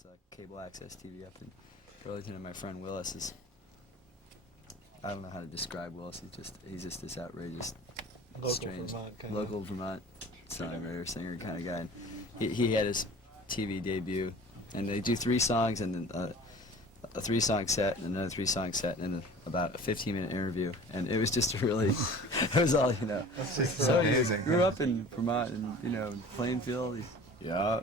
It's cable access TV up in Burlington, and my friend Willis is, I don't know how to describe Willis. He's just this outrageous, Local strange, Vermont kind local Vermont songwriter, singer kind of guy. And he had his TV debut, and they do 3 songs and then a 3-song set and another 3-song set and about a 15-minute interview, and it was just really, it was all, you know. That's just So amazing. he grew up in Vermont, and you know, in Plainfield. Yeah.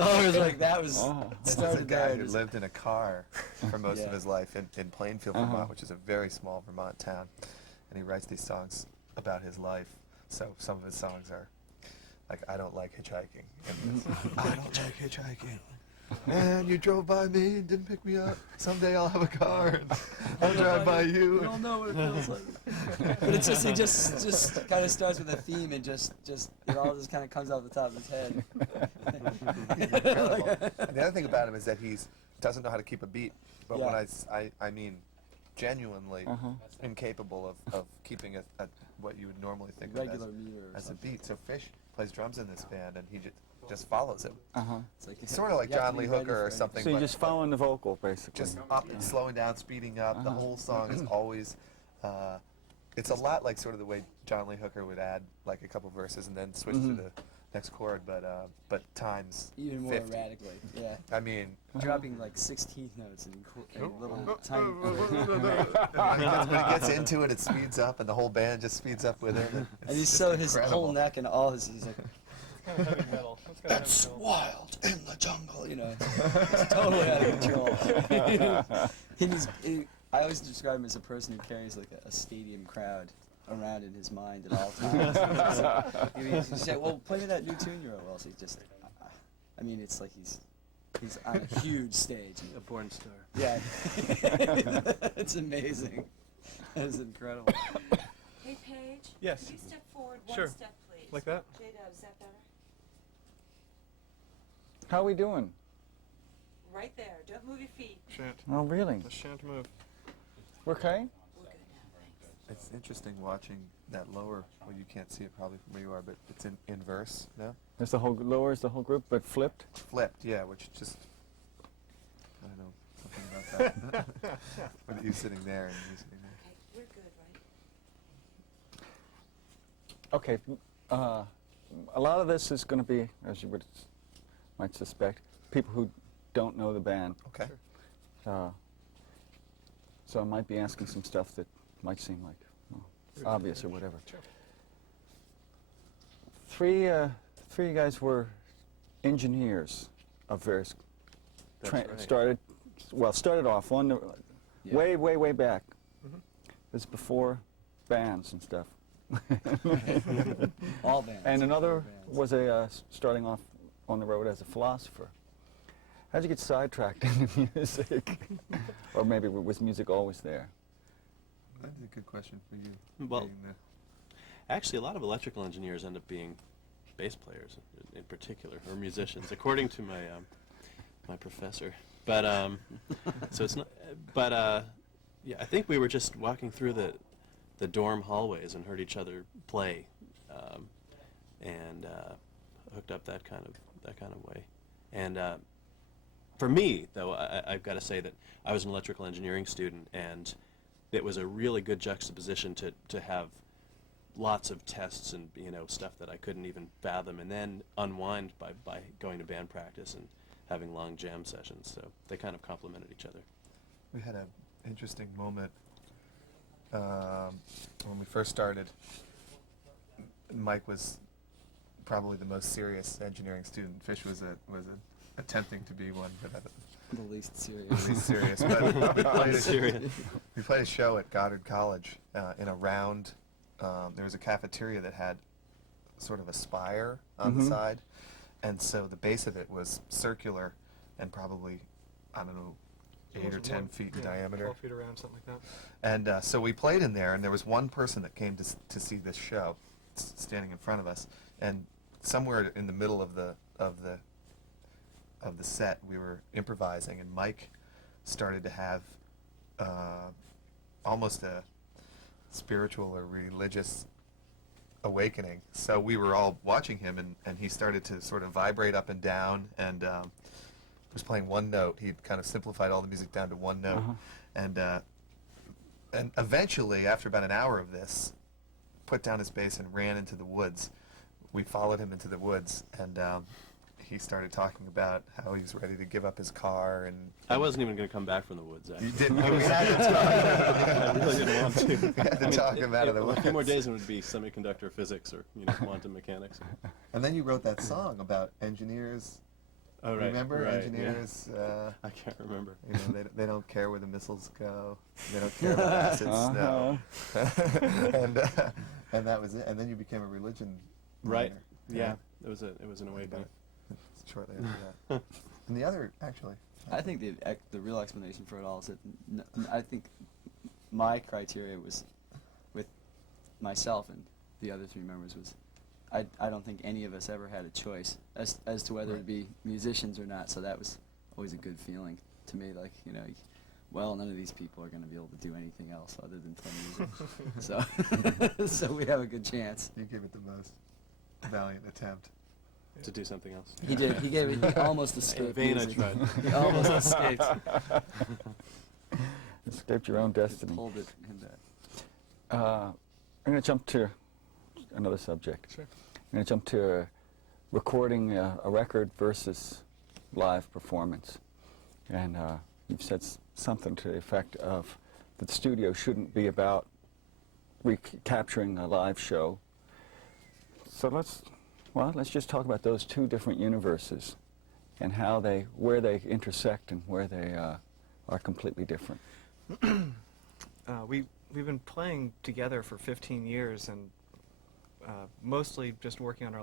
I was like, that was This is a started guy there. who just- lived in a car for most Yeah. of his life in Plainfield, Vermont, which is a very small Vermont town. And he writes these songs about his life. So some of his songs are like, I don't like hitchhiking. And I don't like hitchhiking. And you drove by me and didn't pick me up. Someday I'll have a car and I'll drive by you. We all know what it feels like. But it's just, he just kind of starts with a theme and just it all just kind of comes off the top of his head. Incredible. And the other thing about him is that he doesn't know how to keep a beat. But when Yeah. I mean genuinely incapable of keeping a what you would normally think Regular of meter or as a something. beat. So Phish plays drums in this band, and he just follows him. It's like, Sort of like you have to John Lee be ready Hooker for or it. something. So you're but just following the vocal, basically. just up and slowing down, speeding up. The whole song is always. It's a lot like sort of the way John Lee Hooker would add like a couple verses and then switch to the next chord, but times Even more 50. erratically, yeah. I mean, Dropping like 16 notes and little tiny. when he gets into it, it speeds up, and the whole band just speeds up with him. And he's so his whole neck and all his, he's like, kind of heavy metal. It's kind of it's heavy metal. wild in the jungle, you know. It's totally out of control. I always describe him as a person who carries like a stadium crowd around in his mind at all times. He say, well, play me that new tune you wrote. Well, so he's just, I mean, it's like he's on a huge stage. A porn star. Yeah. It's amazing. It's incredible. Hey, Paige. Yes. Can you step forward one Sure. step, please? Like that? J-Dub, is that better? How are we doing? Right there. Don't move your feet. Shan't. Oh, really? The shan't move. We're okay? We're good now, thanks. It's interesting watching that lower. Well, you can't see it probably from where you are, but it's in verse now. There's the whole lowers the whole group, but flipped. Flipped, yeah, which just I don't know something about that. With you sitting there and you sitting there. Okay, we're good, right? Okay. A lot of this is going to be, as you might suspect, people who don't know the band. Okay. So I might be asking some stuff that might seem like obvious or whatever. Sure. Three guys were engineers of various. That's right. Started off one Yeah. way back. Mhm. This is before bands and stuff. All bands. And another All bands. was starting off on the road as a philosopher. How'd you get sidetracked into music? Or maybe was music always there? That's a good question for you. Well, being actually, a lot of electrical engineers end up being bass players, in particular, or musicians, according to my my professor. But so it's not. But yeah, I think we were just walking through the dorm hallways and heard each other play, and hooked up that kind of way. And for me, though, I've got to say that I was an electrical engineering student, and it was a really good juxtaposition to have lots of tests and stuff that I couldn't even fathom, and then unwind by going to band practice and having long jam sessions. So they kind of complemented each other. We had an interesting moment when we first started. Mike was probably the most serious engineering student. Phish was attempting to be one, but The least serious. at least serious. But we played a show at Goddard College in a round. There was a cafeteria that had sort of a spire on the side, and so the base of it was circular and probably, I don't know, 8 or 10 feet in diameter. 12 feet around, something like that. And so we played in there, and there was one person that came to see this show, standing in front of us, and somewhere in the middle of the set, we were improvising, and Mike started to have almost a spiritual or religious awakening. So we were all watching him, and he started to sort of vibrate up and down, and was playing one note. He'd kind of simplified all the music down to one note, and eventually, after about an hour of this, put down his bass and ran into the woods. We followed him into the woods, and he started talking about how he was ready to give up his car. And I wasn't even going to come back from the woods, actually. you didn't. We had to talk. I really didn't want to. We had to talk him out of the woods. A few more days and it would be semiconductor physics or quantum mechanics. And then you wrote that song about engineers. Oh, right. Remember, right, engineers? I can't remember. They don't care where the missiles go. They don't care where acids snow. And that was it. And then you became a religion. Right. minor. Yeah. It was an awakening. Shortly after that. And the other, actually. I think the real explanation for it all is that I think my criteria was with myself and the other three members was I don't think any of us ever had a choice as to whether to be musicians or not. So that was always a good feeling to me. Like, well, none of these people are going to be able to do anything else other than play music. So we have a good chance. You gave it the most valiant attempt. To do something else. He did. He almost escaped. In vain music. I tried. He almost escaped. Escaped your own destiny. Pulled it. And, I'm going to jump to another subject. Sure. I'm going to jump to recording a record versus live performance. And you've said something to the effect of that the studio shouldn't be about recapturing a live show. So let's just talk about those two different universes and where they intersect and where they are completely different. We've been playing together for 15 years, and mostly just working on our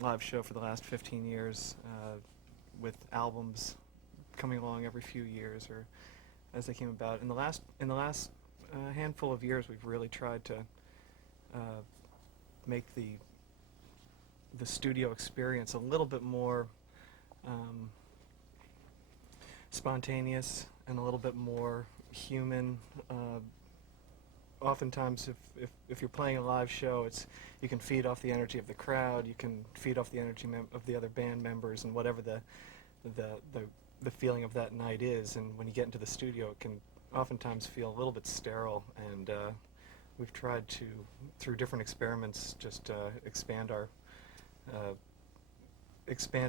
live show for the last 15 years, with albums coming along every few years or as they came about. In the last handful of years, we've really tried to make the studio experience a little bit more spontaneous and a little bit more human. Oftentimes, if you're playing a live show, you can feed off the energy of the crowd, you can feed off the energy of the other band members, and whatever the feeling of that night is. And when you get into the studio, it can oftentimes feel a little bit sterile. And we've tried to, through different experiments, just expand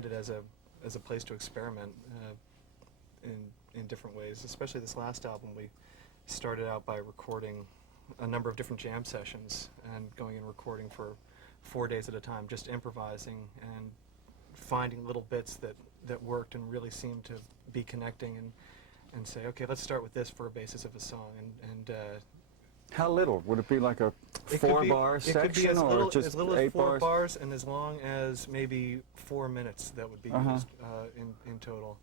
it as a place to experiment in different ways. Especially this last album, we started out by recording a number of different jam sessions and going and recording for 4 days at a time, just improvising and finding little bits that worked and really seemed to be connecting, and say, okay, let's start with this for a basis of a song. And How little? Would it be like a it could be- 4-bar it could be section or as just little as 8 4 bars? bars and as long as maybe 4 minutes that would be used in total.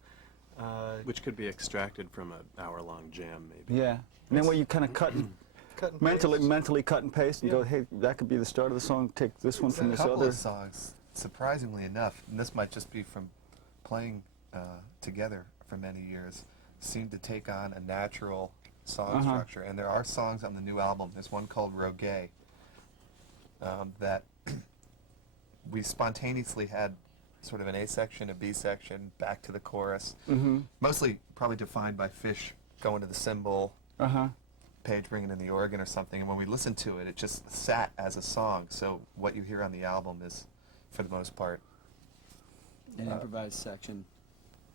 Which could be extracted from an hour-long jam, maybe. Yeah. And then where you kind of cut Cut and mentally cut and paste and Yeah. go, hey, that could be the start of the song. Take this one from a this couple other. of songs, surprisingly enough, and this might just be from playing together for many years, seem to take on a natural song structure. And there are songs on the new album. There's one called Roguet that we spontaneously had sort of an A section, a B section, back to the chorus. Mostly probably defined by Phish going to the cymbal, Page bringing in the organ or something. And when we listened to it, it just sat as a song. So what you hear on the album is, for the most part, an improvised section.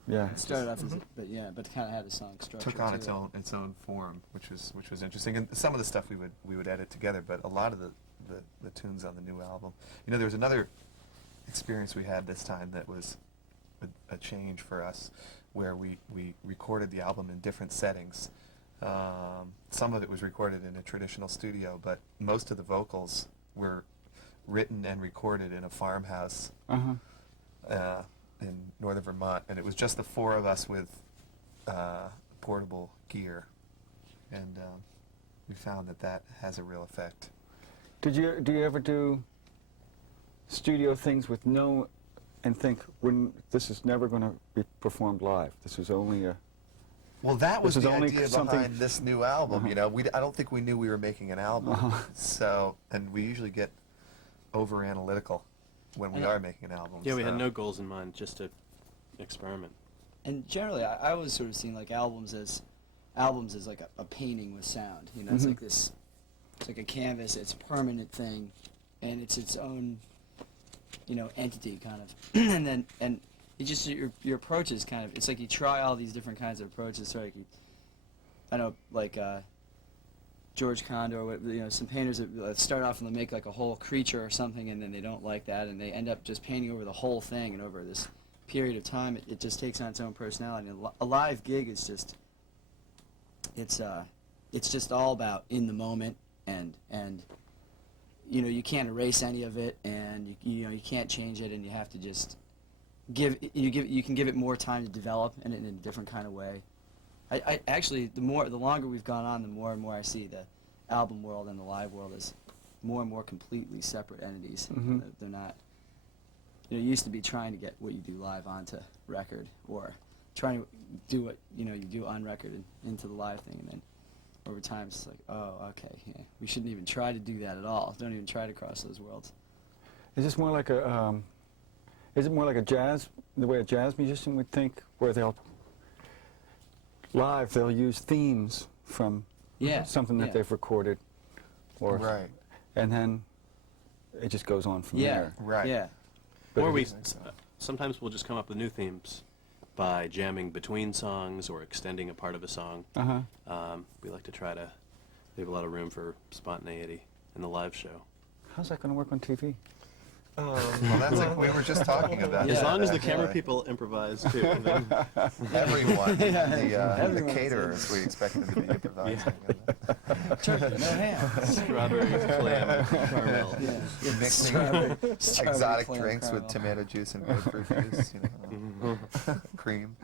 Yeah. It started off as but it kind of had a song structure. took on to its own form, which was interesting. And some of the stuff we would edit together, but a lot of the tunes on the new album. There was another experience we had this time that was a change for us, where we recorded the album in different settings. Some of it was recorded in a traditional studio, but most of the vocals were written and recorded in a farmhouse in northern Vermont, and it was just the 4 of us with portable gear, and we found that has a real effect. Do you ever do studio things with and think, when this is never going to be performed live? This is only a... Well, that was This is the only idea something- behind this new album. I don't think we knew we were making an album. So, and we usually get over analytical when we And are making an album. Yeah, we had so- no goals in mind, just to experiment. And generally, I was sort of seeing like albums as like a painting with sound. You know, it's Mhm. like this, it's like a canvas. It's a permanent thing, and it's its own, you know, entity kind of. and it just your approach is kind of, it's like you try all these different kinds of approaches. So like I know like George Condor, you know, some painters that start off and they make like a whole creature or something, and then they don't like that, and they end up just painting over the whole thing, and over this period of time, it just takes on its own personality. And a live gig is just, it's just all about in the moment, and you know, you can't erase any of it, and you know, you can't change it, and you have to just you can give it more time to develop in a different kind of way. I actually, the longer we've gone on, the more and more I see the album world and the live world as more and more completely separate entities. Mhm. They're not. You know, it used to be trying to get what you do live onto record, or trying to do what you do on record and into the live thing, and then over time it's like, oh, okay, yeah, we shouldn't even try to do that at all. Don't even try to cross those worlds. Is this more like a, is it more like a jazz, the way a jazz musician would think, where they'll use themes from Yeah, something that yeah. they've recorded, or Right. and then it just goes on from Yeah, there. Right. Yeah. But Or it we is- sometimes we'll just come up with new themes by jamming between songs or extending a part of a song. Uh-huh. We like to try to leave a lot of room for spontaneity in the live show. How's that going to work on TV? Well, that's like we were just talking about. Yeah. As long as the actually. camera people improvise too. Then Everyone, the Everyone. caterers, we expect them to be improvising. Turkey, no ham. strawberry clam caramel. Yeah. Mixing Strawberry exotic clam drinks with caramel. tomato juice and grapefruit juice, cream.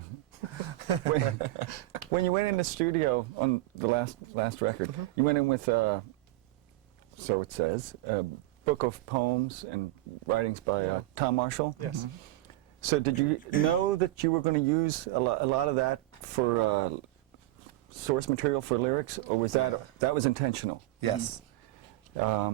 When you went in the studio on the last record, you went in with, so it says, a book of poems and writings by Tom Marshall. Yes. So did you know that you were going to use a lot of that for source material for lyrics, or was that was intentional? Yes. But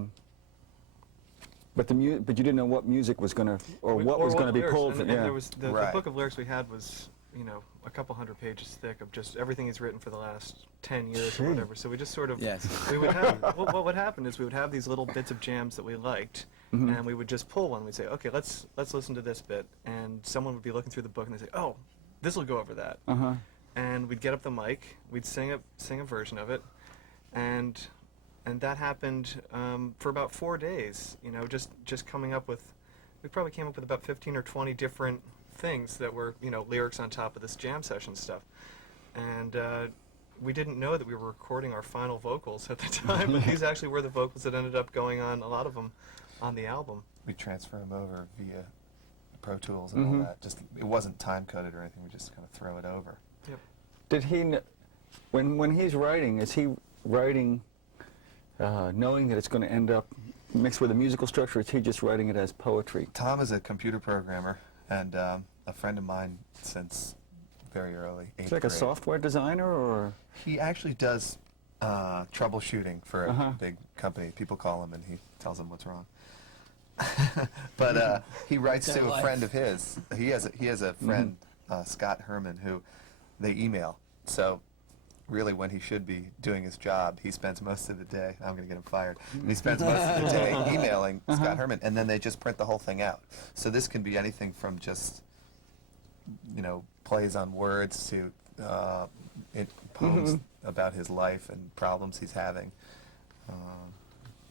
but you didn't know what music was going to, or what was going to be lyrics, pulled. and Yeah. there was the Right. book of lyrics we had was, you know, a couple hundred pages thick of just everything he's written for the last 10 years Gee. or whatever. So we just sort of, Yes. we would have, what would happen is we would have these little bits of jams that we liked, Mhm. and we would just pull one. We'd say, okay, let's listen to this bit, and someone would be looking through the book and they'd say, oh, this will go over that. Uh-huh. And we'd get up the mic, we'd sing a version of it, and that happened for about 4 days. You know, just coming up with, we probably came up with about 15 or 20 different things that were, you know, lyrics on top of this jam session stuff. And we didn't know that we were recording our final vocals at the time, but these actually were the vocals that ended up going on, a lot of them, on the album. We transfer them over via Pro Tools and Mhm. all that. Just it wasn't time coded or anything. We just kind of throw it over. Yep. Did he, when he's writing, is he writing knowing that it's going to end up mixed with a musical structure, or is he just writing it as poetry? Tom is a computer programmer and a friend of mine since very early. Is he like a grade. software designer, or? He actually does troubleshooting for a Uh-huh. big company. People call him and he tells them what's wrong. But he writes Their to a life. friend of his. He has a friend, Scott Herman, who they email. So really, when he should be doing his job, he spends most of the day. I'm going to get him fired. He spends most of the day emailing Scott Herman, and then they just print the whole thing out. So this can be anything from just, you know, plays on words to poems about his life and problems he's having.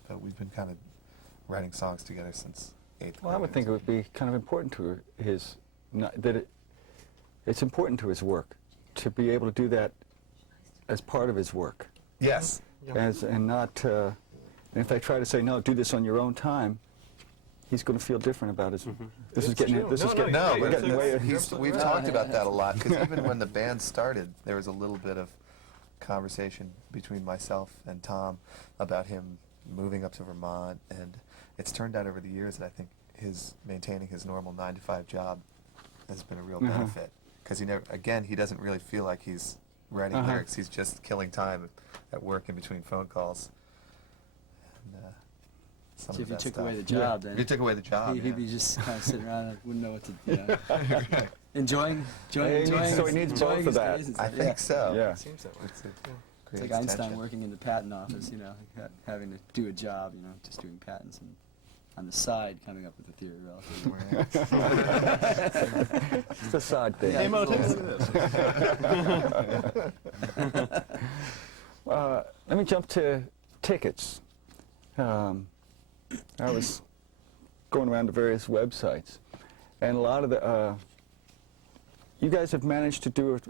But we've been kind of writing songs together since 8th Well, I would grade. think it would be kind of important to his, it's important to his work to be able to do that as part of his work, Yes. Yeah. and not. And if they try to say no, do this on your own time, he's going to feel different about his. This is It's getting. true. This No, is no, getting. you're No, right. we're but getting way. You're we've absolutely right. talked about that a lot, because even when the band started, there was a little bit of conversation between myself and Tom about him moving up to Vermont, and it's turned out over the years that I think maintaining his normal 9-to-5 job has been a real Uh-huh. benefit, because he doesn't really feel like he's writing Uh-huh. lyrics. He's just killing time at work in between phone calls. And, some So of if you that took stuff. away the job, If you then took away the job, he'd be yeah. just kind of sitting around and wouldn't know what to, Right. enjoying he needs- so he needs enjoying both of his that. days and I stuff, think so. Yeah. It seems that way. It's a- Yeah. It's creates like Einstein tension. working in the patent office, having to do a job, just doing patents, and on the side coming up with a theory relatively. It's a side thing. Yeah. Hey Mo, take a look at this. Let me jump to tickets. I was going around to various websites, and a lot of the you guys have managed to do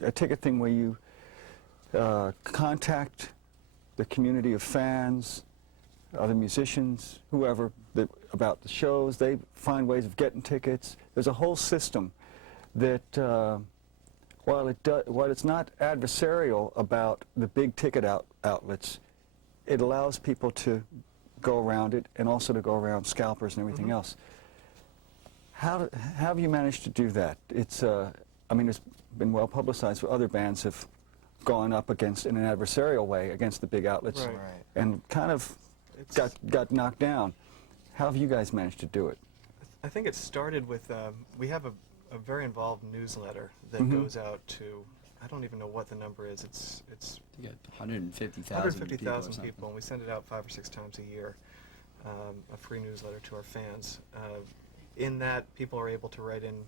a ticket thing where you contact the community of fans, other musicians, whoever, about the shows. They find ways of getting tickets. There's a whole system that, while it's not adversarial about the big ticket outlets, it allows people to go around it and also to go around scalpers and everything else. How have you managed to do that? It's, I mean, it's been well publicized. Other bands have gone up against, in an adversarial way, against the big outlets, Right. Right. and kind of It's- got knocked down. How have you guys managed to do it? I think it started with, we have a very involved newsletter that Mhm. goes out to, I don't even know what the number is. It's You got 150,000 150,000 people, people, and we send it out 5 or 6 times a year, a free newsletter to our fans. In that, people are able to write in,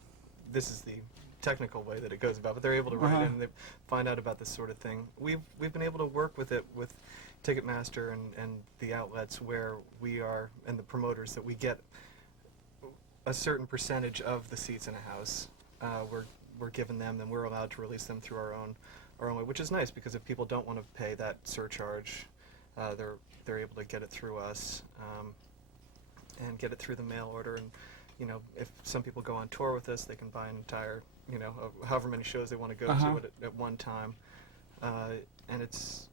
this is the technical way that it goes about, but they're able to write in and they find out about this sort of thing. We've been able to work with it with Ticketmaster and the outlets where we are, and the promoters, that we get a certain percentage of the seats in a house. We're given them, then we're allowed to release them through our own way, which is nice, because if people don't want to pay that surcharge, they're able to get it through us, and get it through the mail order. And if some people go on tour with us, they can buy an entire, of however many shows they want to go to at one time. And it's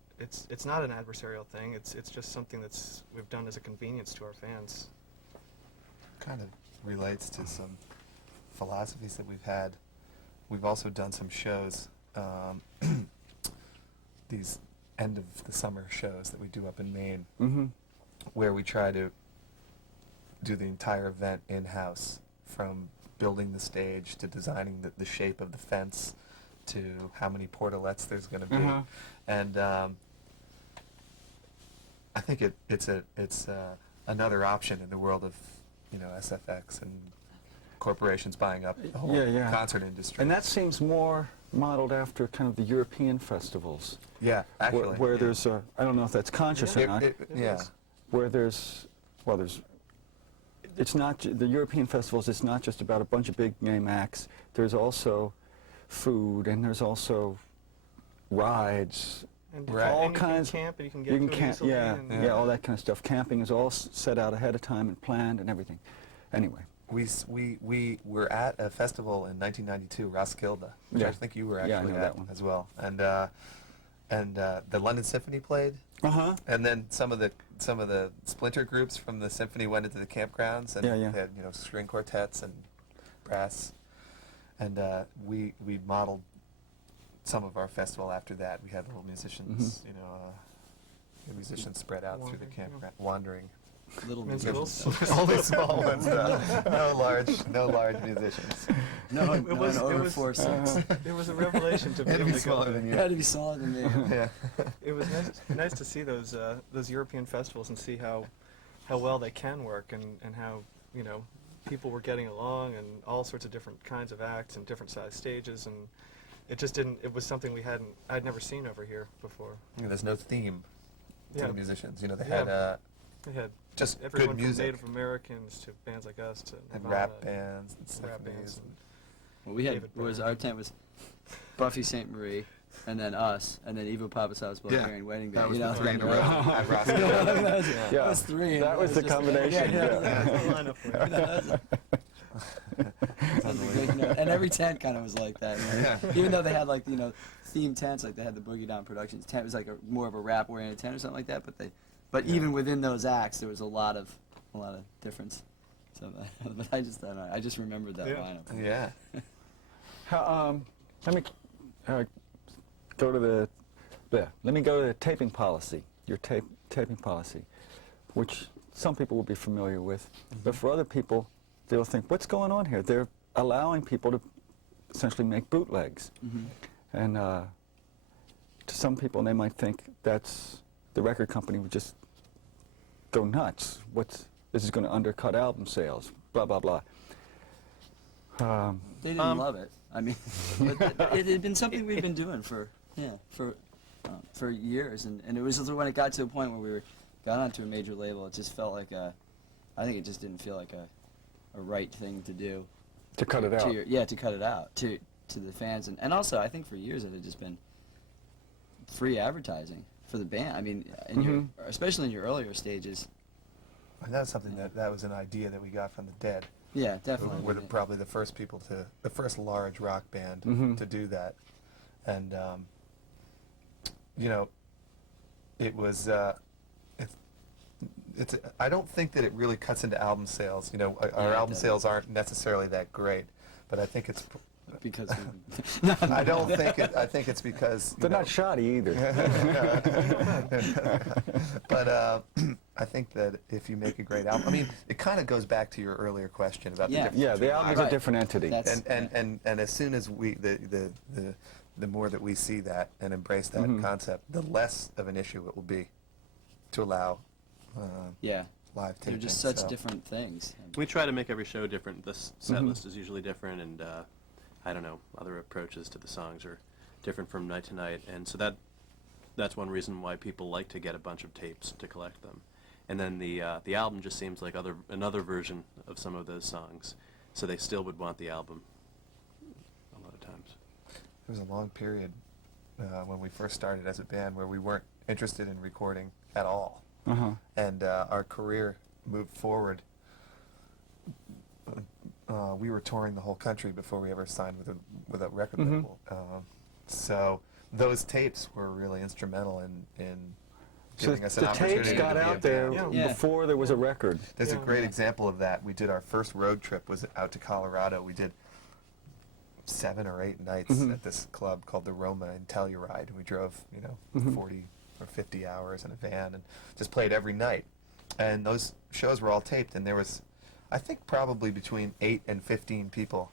not an adversarial thing. It's just something we've done as a convenience to our fans. Kind of relates to some philosophies that we've had. We've also done some shows, these end of the summer shows that we do up in Maine, Mm-hmm. where we try to do the entire event in-house, from building the stage to designing the shape of the fence to how many portalettes there's going to be. And I think it's another option in the world of SFX and corporations buying up the whole concert industry. And that seems more modeled after kind of the European festivals, yeah, actually, where yeah. there's a, I don't know if that's conscious or not, Yeah. where there's it's not the European festivals. It's not just about a bunch of big name acts. There's also food, and there's also rides, And Right. all and kinds. You can camp, and you can get to it camp, easily. yeah, and all that kind of stuff. Camping is all set out ahead of time and planned and everything. Anyway, We were at a festival in 1992, Roskilde, which Yeah. I think you were Yeah, I actually know at that one. as well. And the London Symphony played, and then some of the splinter groups from the symphony went into the campgrounds, and Yeah, yeah. they had string quartets and brass, and we modeled some of our festival after that. We had little musicians, musicians spread out through the Wandering, yeah. campground, wandering. little Minstrels. musicians. Only small ones, though. No large musicians. No, It was- no it over was- 4 cents. It was a revelation to be It'd able be to go smaller there. than It you. had to be smaller than me. Yeah. It was nice to see those European festivals and see how well they can work, and how people were getting along, and all sorts of different kinds of acts and different size stages, and it was something I'd never seen over here before. There's no theme to Yeah. the musicians. They Yeah. had They had just everyone good music from Native Americans to bands like us to and Nirvana, rap bands and rap symphonies. bands and Well, we had David what was Byrne. our tent was Buffy St. Marie, and then us, and then Evo Papasa's Bulgarian Wedding That Band. was the three in a like, row yeah. at Roskilde. that was, Yeah. that was 3. and That was it the just- combination, yeah. That's the lineup for it. That was a good, and every tent kind of was like that. Yeah. Even though they had like themed tents, like they had the Boogie Down Productions tent was like more of a rap oriented tent or something like that. But even within those acts, there was a lot of difference. So, but I just remembered that Yeah. lineup. Yeah. Let me go to the taping policy. Your taping policy. which some people will be familiar with. But for other people, they'll think, what's going on here? They're allowing people to essentially make bootlegs. And to some people, they might think that's the record company would just go nuts. This is going to undercut album sales, blah, blah, blah. They didn't love it. I mean, but it had been something we'd been doing for years, and it was when it got to a point where we got onto a major label, it just felt like I think it just didn't feel like a right thing to do. To cut it out. To cut it out to the fans, and also I think for years it had just been free advertising for the band. I mean, especially in your earlier stages. And that's something that was an idea that we got from the Dead. Yeah, definitely. We're probably the first people the first large rock band to do that, and you know, it was. I don't think that it really cuts into album sales. You know, our album sales aren't necessarily that great, but I think it's because I don't think it. I think it's because they're not shoddy either. But I think that if you make a great album, I mean, it kind of goes back to your earlier question about the difference. Yeah, the between album is live a different entity. and as soon as the more that we see that and embrace that concept, the less of an issue it will be to allow live taping. they're just such different things. We try to make every show different. The set list is usually different, and I don't know, other approaches to the songs are different from night to night, and so that's one reason why people like to get a bunch of tapes to collect them. And then the album just seems like another version of some of those songs, so they still would want the album a lot of times. There was a long period when we first started as a band where we weren't interested in recording at all. And our career moved forward. We were touring the whole country before we ever signed with a record label. So those tapes were really instrumental in giving us an the opportunity tapes got to be a out there band. before there was a record. There's a great example of that. We did our first road trip was out to Colorado. We did 7 or 8 nights at this club called the Roma in Telluride. We drove, 40 or 50 hours in a van and just played every night. And those shows were all taped, and there was, I think, probably between 8 and 15 people,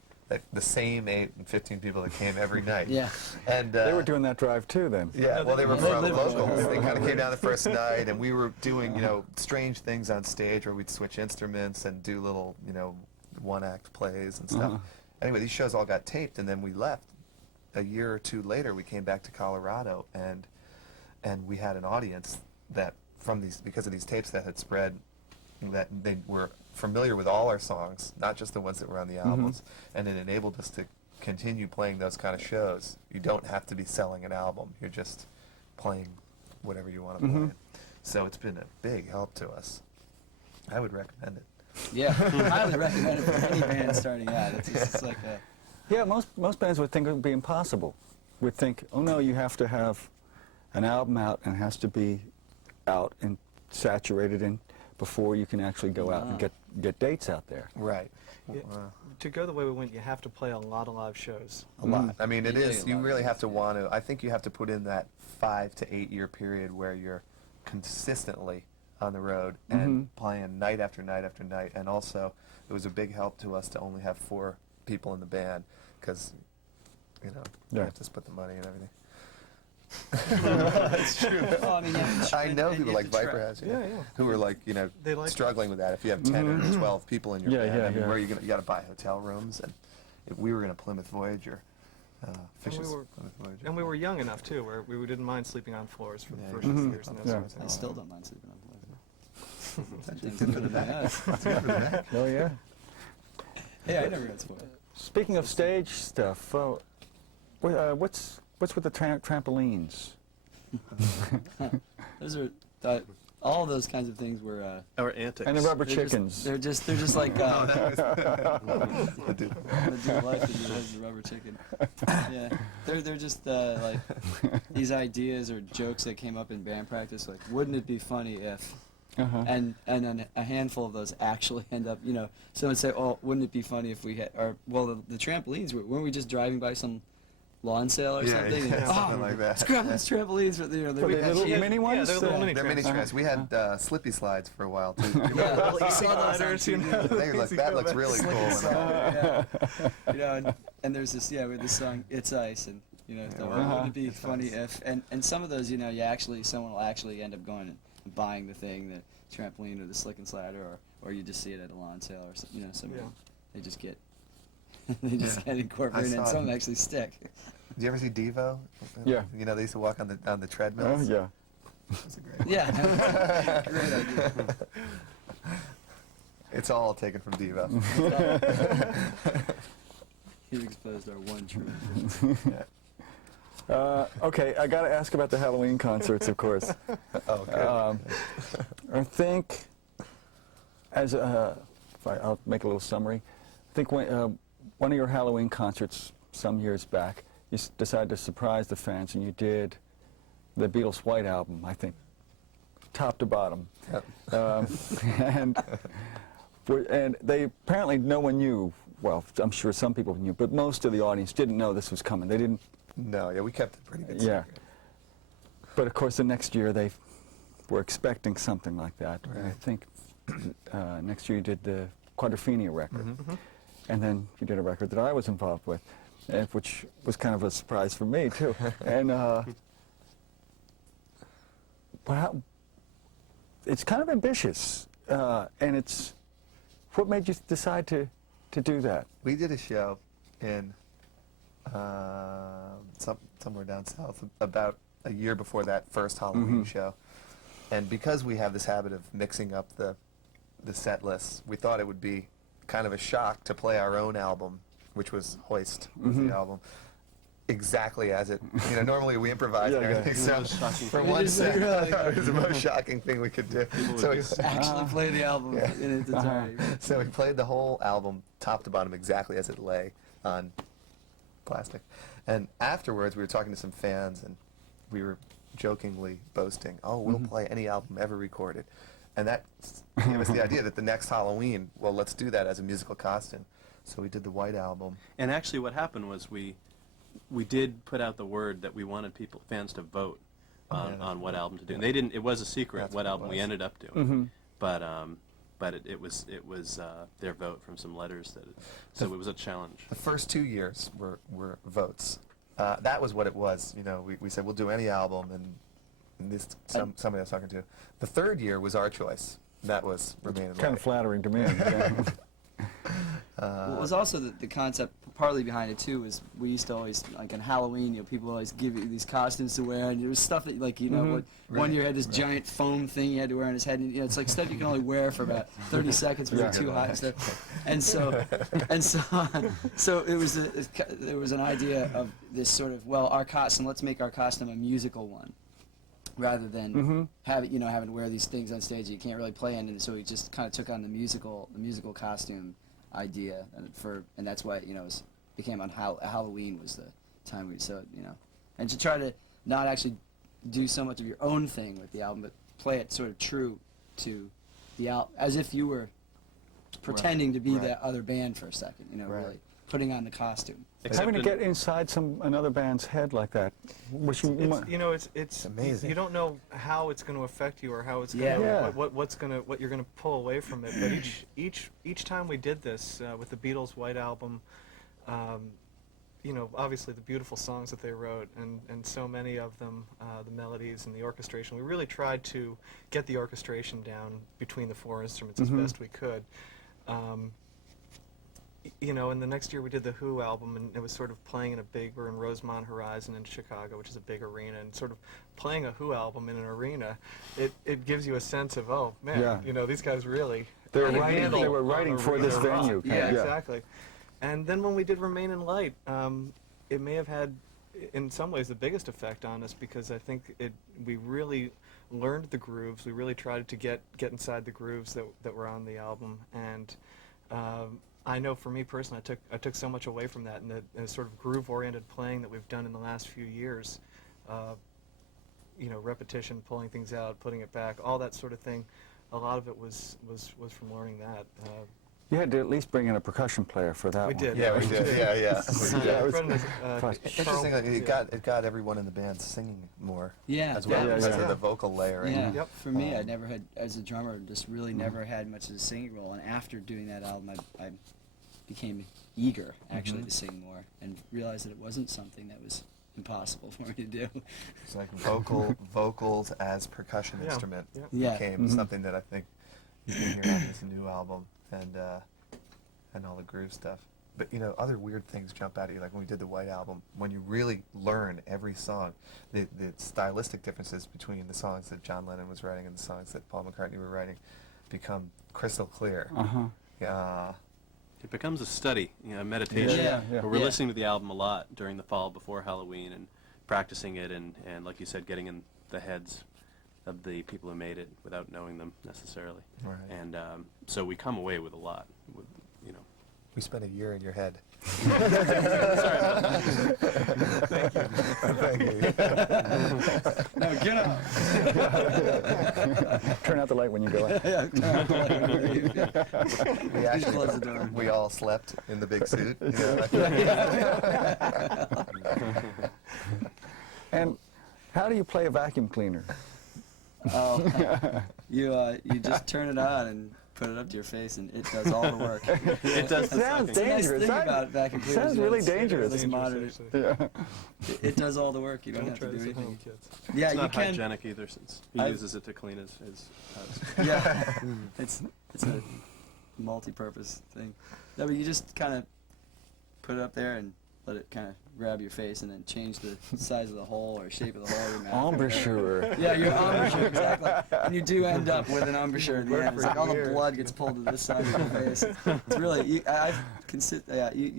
the same 8 and 15 people that came every night. Yeah. And They were doing that drive too then. yeah, well, they were They from lived locals. there. They kind of came down the first night, and we were doing, strange things on stage where we'd switch instruments and do little, one-act plays and stuff. Anyway, these shows all got taped, and then we left. A year or two later, we came back to Colorado, and we had an audience that, because of these tapes that had spread, that they were familiar with all our songs, not just the ones that were on the albums, and it enabled us to continue playing those kind of shows. You don't have to be selling an album. You're just playing whatever you want to play. So it's been a big help to us. I would recommend it. Yeah, I would recommend it for any band starting out. It's like a... Yeah, most bands would think it would be impossible. Would think, oh no, you have to have an album out and it has to be out and saturated in before you can actually go out and get dates out there. Right. Yeah, to go the way we went, you have to play a lot of live shows. A lot. I mean, Yeah, you really have to want to. I think you have to put in that 5 to 8 year period where you're consistently on the road and playing night after night after night. And also, it was a big help to us to only have 4 people in the band because, you have to split the money and everything. That's true. Well, I mean, I know people like Viper has, who are like, They like struggling with that. If you have 10 or 12 people in your Yeah, band, yeah, I mean, yeah. where are you going to, you got to buy hotel rooms. And if we were going to Plymouth Voyager, Phish's Plymouth Voyager. And we were young enough, too, where we didn't mind sleeping on floors for the Yeah, first you years. And can those Yeah. sorts of I things. still don't mind sleeping on floors. It's good for the back. It's good for the back. Oh yeah. Yeah, I never got spoiled. Speaking of stage stuff, what's with the trampolines? Those are all those kinds of things were. Our antics. And the rubber they're just- chickens. They're just like I do. the life that you live, the rubber chicken. Yeah, they're just like these ideas or jokes that came up in band practice. Like, wouldn't it be funny if? And then a handful of those actually end up. Someone say, "Oh, wouldn't it be funny if we had?" Or well, the trampolines weren't we just driving by some lawn sale or something. Yeah, and, something like that. Let's grab these trampolines. For, you know, Were they little Yeah, mini yeah, ones? they're little mini They're mini trams. trams. We had slippy slides for a while too. Yeah, Little you easy saw those on gliders, you TV. know. They were like, that looks really cool. And Yeah. You know, and there's this, with the song "It's Ice," and wouldn't it be It's funny nice. if, and some of those, someone will actually end up going and buying the thing, the trampoline or the slick and slider, or you just see it at a lawn sale or some, Yeah. they just get, get incorporated, I and saw some it. actually stick. Did you ever see Devo? Yeah. You know, they used to walk on the Oh, treadmills. yeah. That's a great one. Yeah, great idea. It's all taken from Devo. You exposed our one truth. Yeah. Okay, I got to ask about the Halloween concerts, of course. Oh, good. I think, I'll make a little summary. I think one of your Halloween concerts some years back, you decided to surprise the fans, and you did the Beatles' White Album, I think, top to bottom. Yep. And they apparently, no one knew, well, I'm sure some people knew, but most of the audience didn't know this was coming. They didn't, No, yeah, we kept it pretty good. yeah. secret. But of course, the next year they were expecting something like that. And I Right. think next year you did the Quadrophenia record. Mhm. And then you did a record that I was involved with, which was kind of a surprise for me, too. And it's kind of ambitious, and it's, what made you decide to do that? We did a show in somewhere down south about a year before that first Halloween Mhm. show, and because we have this habit of mixing up the set lists, we thought it would be kind of a shock to play our own album, which was Hoist, was Mhm. the album, exactly as it. Normally we improvise Yeah, and yeah. everything. It So was shocking. for It one is set, I really- thought it was the most shocking thing we could do. People So would we, just- Actually play the album Yeah. in its entirety. so we played the whole album top to bottom exactly as it lay on plastic. And afterwards, we were talking to some fans, and we were jokingly boasting, "Oh, we'll Mhm. play any album ever recorded." And that gave us the idea that the next Halloween, well, let's do that as a musical costume. So we did the White Album. And actually, what happened was we did put out the word that we wanted fans to vote Yeah. on what album to do. And they didn't. It was a secret That's what what it album we was. ended up doing. Mhm. But it was their vote from some letters so it was a challenge. The first 2 years were votes. That was what it was. We said we'll do any album, and this somebody I was talking to. The third year was our choice. That was Remain in Kind of Light. flattering to me. Yeah. Well, it was also the concept partly behind it too. Was we used to always, like on Halloween, people always give you these costumes to wear, and there was stuff that Mhm. one Right, year had this right. giant foam thing he had to wear on his head, and it's like stuff you can only wear for about 30 seconds before Yeah. it's too hot and stuff. And so it was there was an idea of this sort of, well, our costume, let's make our costume a musical one, rather than Mhm. having to wear these things on stage that you can't really play in. And so we just kind of took on the musical costume idea, and that's why became on Halloween was the time and to try to not actually do so much of your own thing with the album, but play it sort of true to the album, as if you were pretending to be Right. that other band for a second, Right. really putting on the costume. Having to get inside another band's head like that, which you might, It's amazing. You don't know how it's going to affect you or how it's Yeah. going to Yeah. what you're going to pull away from it. But each time we did this with the Beatles' White Album, obviously the beautiful songs that they wrote and so many of them, the melodies and the orchestration. We really tried to get the orchestration down between the four instruments as Mhm. best we could. And the next year we did the Who album, and it was sort of playing we're in Rosemont Horizon in Chicago, which is a big arena, and sort of playing a Who album in an arena, it gives you a sense of, oh man, Yeah. these guys really. they were really writing. handle They were writing an for this arena rock. venue. Yeah, exactly. And then when we did Remain in Light, it may have had, in some ways, the biggest effect on us, because I think we really learned the grooves. We really tried to get inside the grooves that were on the album, and I know for me personally, I took so much away from that, and the sort of groove-oriented playing that we've done in the last few years. Repetition, pulling things out, putting it back, all that sort of thing. A lot of it was from learning that. You had to at least bring in a percussion player for that We one. did. Yeah, we did. Yeah, yeah. We Yeah, did. friend of, Interesting. Carl- It got everyone in the band singing more Yeah, as well yeah, because yeah. of the vocal layering. Yeah, Yep. for me, I Um, never had, as a drummer, just really never had much of a singing role. And after doing that album, I became eager, actually, to sing more and realized that it wasn't something that was impossible for me to do. It's like vocals as percussion Yeah, instrument yeah. Yeah. became something that I think you can hear on this new album and all the groove stuff. But you know, other weird things jump out at you. Like when we did the White Album, when you really learn every song, the stylistic differences between the songs that John Lennon was writing and the songs that Paul McCartney were writing become crystal clear. Yeah. It becomes a study, you know, a meditation. Yeah, yeah. But we're Yeah. listening to the album a lot during the fall before Halloween and practicing it and like you said, getting in the heads of the people who made it without knowing them necessarily. Right. And so we come away with a lot, with, you know. We spent a year in your head. Sorry about that. Thank you. Thank you. No, get up! Turn out the light when you go in. We Close actually, the door. we all slept in the big suit. You know, And how do you play a vacuum cleaner? Oh, you just turn it on and put it up to your face, and it does all the work. It does the Sounds sucking. The nice dangerous. thing That about vacuum cleaners sounds is really it's- dangerous. it's modern. Actually. Yeah. It does all the work. You don't Don't have try to do this at anything. home, kids. Yeah, It's you not can. hygienic either since he I've- uses it to clean his house. Yeah, it's a multi-purpose thing. No, but you just kind of put it up there and let it kind of grab your face, and then change the size of the hole or shape of the hole of your mouth. Embouchure. Yeah, your embouchure, exactly. And you do end up with an embouchure in the end. It's like all the blood gets pulled to this side of your face. It's really, you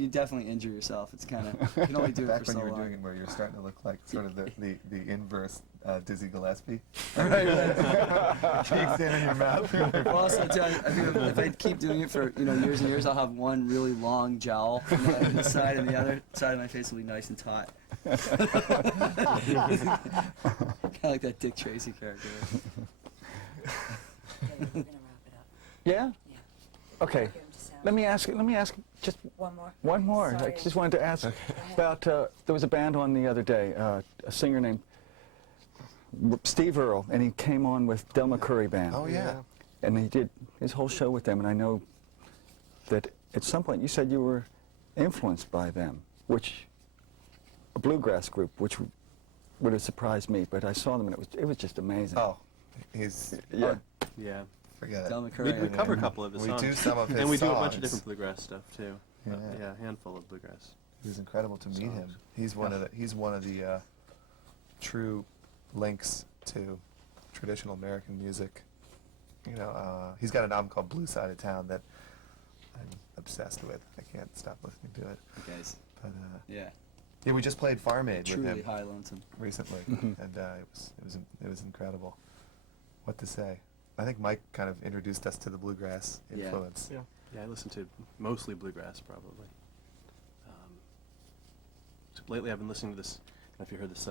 definitely injure yourself. It's kind of, you can only do it back for when so you were long. doing it, where you're starting to look like sort of the inverse Dizzy Gillespie. Right, right. Cheeks in your mouth. Well, also, too, I think if I keep doing it for years and years, I'll have one really long jowl on this side, and the other side of my face will be nice and taut. Kind of like that Dick Tracy character. Okay, we're gonna wrap it up. Yeah? Yeah. Okay. Hear 'em to sound. Let me ask just One more. one more. I Sorry. just wanted to ask Go ahead. about, there was a band on the other day, a singer named Steve Earle, and he came on with Del McCoury Band. Oh yeah. And he did his whole show with them, and I know that at some point you said you were influenced by them, which, a bluegrass group, which would have surprised me, but I saw them and it was just amazing. Oh, he's Yeah. Yeah. forget Del it. McCoury. We cover a couple of his We songs. do some of his and we do a bunch of songs. different bluegrass stuff too. Yeah. Yeah, a handful of bluegrass. It was incredible to meet him. He's one of the true links to traditional American music. You know, he's got an album called Blue Side of Town that I'm obsessed with. I can't stop listening to it. Guys, But yeah, yeah, we just played Farm Aid with truly him high lonesome. recently, Mhm. and it was incredible. What to say? I think Mike kind of introduced us to the bluegrass Yeah. influence. Yeah. Yeah, I listen to mostly bluegrass probably. So lately I've been listening to this. I don't know if you heard this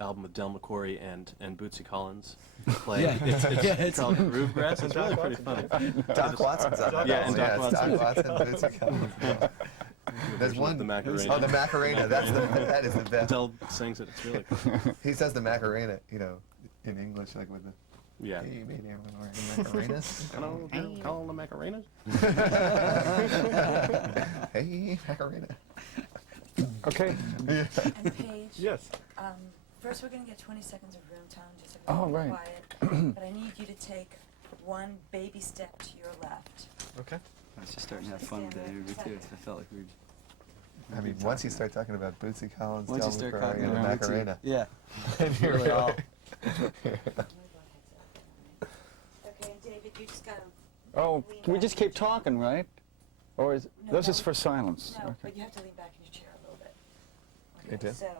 album with Del McCoury and Bootsy Collins play. Yeah. It's Yeah, it's- called Groovegrass. It's really pretty funny. Doc Watson's on Yeah, and that. Doc It's Watson. Doc Watson, Bootsy Collins. There's Version of one. the Macarena. Oh, the Macarena. That is the best. Del sings it. It's really cool. He says the Macarena, you know, in English, like with the. Yeah. Hey, mate, everyone wearing Macarenas. Hello, call the Macarena. Hey, Macarena. Okay. And Paige, Yes. first we're gonna get 20 seconds of room time, just Oh, everyone be right. quiet. But I need you to take one baby step to your left. Okay. I was just starting to have fun with that interview too. I felt like we. I mean, once you start talking about Bootsy Collins, Once Del you start McCoury, talking and the about Bootsy, Macarena, yeah, and you're really all. I'm gonna go ahead and okay, and David, you just gotta. Oh, can we just keep talking, right? Or is No, this that is was- for silence? No, Okay. but you have to lean back in your chair a little bit. You Okay, do? so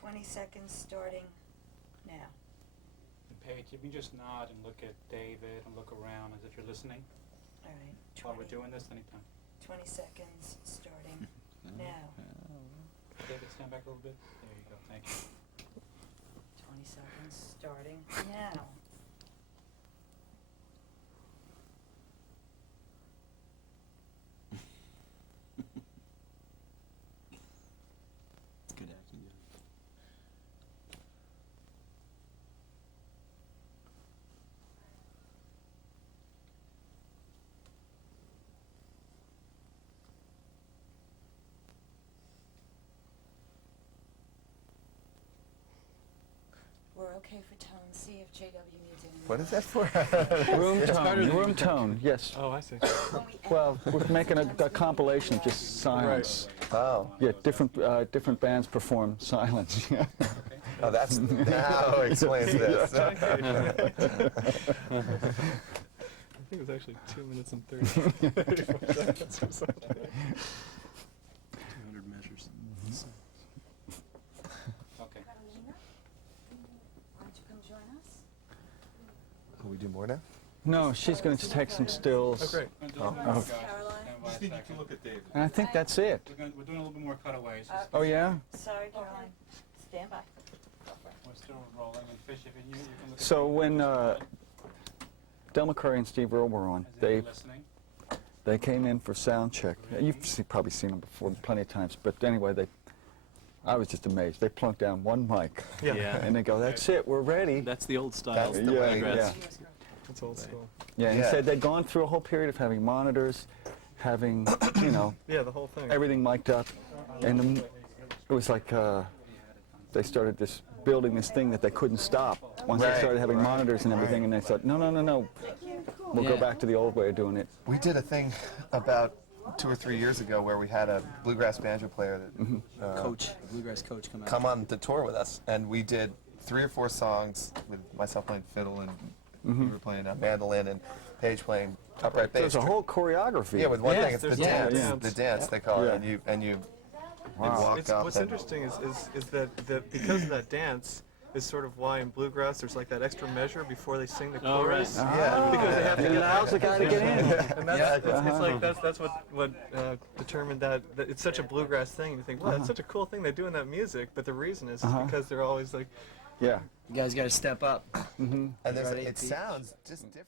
20 seconds starting now. And Paige, if you just nod and look at David and look around as if you're listening All right. while we're doing this anytime. 20 seconds starting now. David, stand back a little bit. There you go. Thank you. 20 seconds starting now. okay for tone. See if JW needs any. What is that for? Room tone, yes. Oh, I see. When we end, Well, we're making a compilation of just silence. Oh. Yeah, different bands perform silence. Yeah. Oh, that's now explains this. I think it was actually 2 minutes and 34 seconds or something. 200 measures. Okay. Carolina, why don't you come join us? Will we do more now? No, she's going to take some stills. Oh, great. Caroline? Just need you to look at David. And I think that's it. We're doing a little bit more cutaways. Oh, yeah? Sorry, Caroline. Stand by. We're still rolling, and Phish, if you can look at So the- when Del McCurry and Steve Earle were on, As if you're they listening. They came in for sound check. You've probably seen them before plenty of times, but anyway, I was just amazed. They plunked down one mic, Yeah. and they go, "That's it, we're ready." That's the old style. That's the Yeah, way. yeah. It's old school. Yeah, and he Yeah. said they'd gone through a whole period of having monitors, having, Yeah, the whole thing. everything mic'd up, and it was like they started building this thing that they couldn't stop once they Right, started having right, monitors and everything, and they thought, no, we'll go Yeah. back to the old way of doing it. We did a thing about 2 or 3 years ago where we had a bluegrass banjo player that Coach, bluegrass coach, come out. come on the tour with us, and we did 3 or 4 songs with myself playing fiddle and we were playing mandolin and Paige playing upright bass. There's a whole choreography. Yeah, with one Yes, thing, it's the there's dance. dance. The dance they call Yeah. it, and you Wow. walk up. What's and- interesting is that because of that dance is sort of why in bluegrass there's like that extra measure before they sing the Oh, right. chorus. Yeah. Because they have to It get allows the guy to get in. And that's, Yeah. it's like that's what determined that it's such a bluegrass thing. You think, well, that's such a cool thing they do in that music, but the reason is because they're always like, Yeah. You guys got to step up. And there's Right, it sounds just different.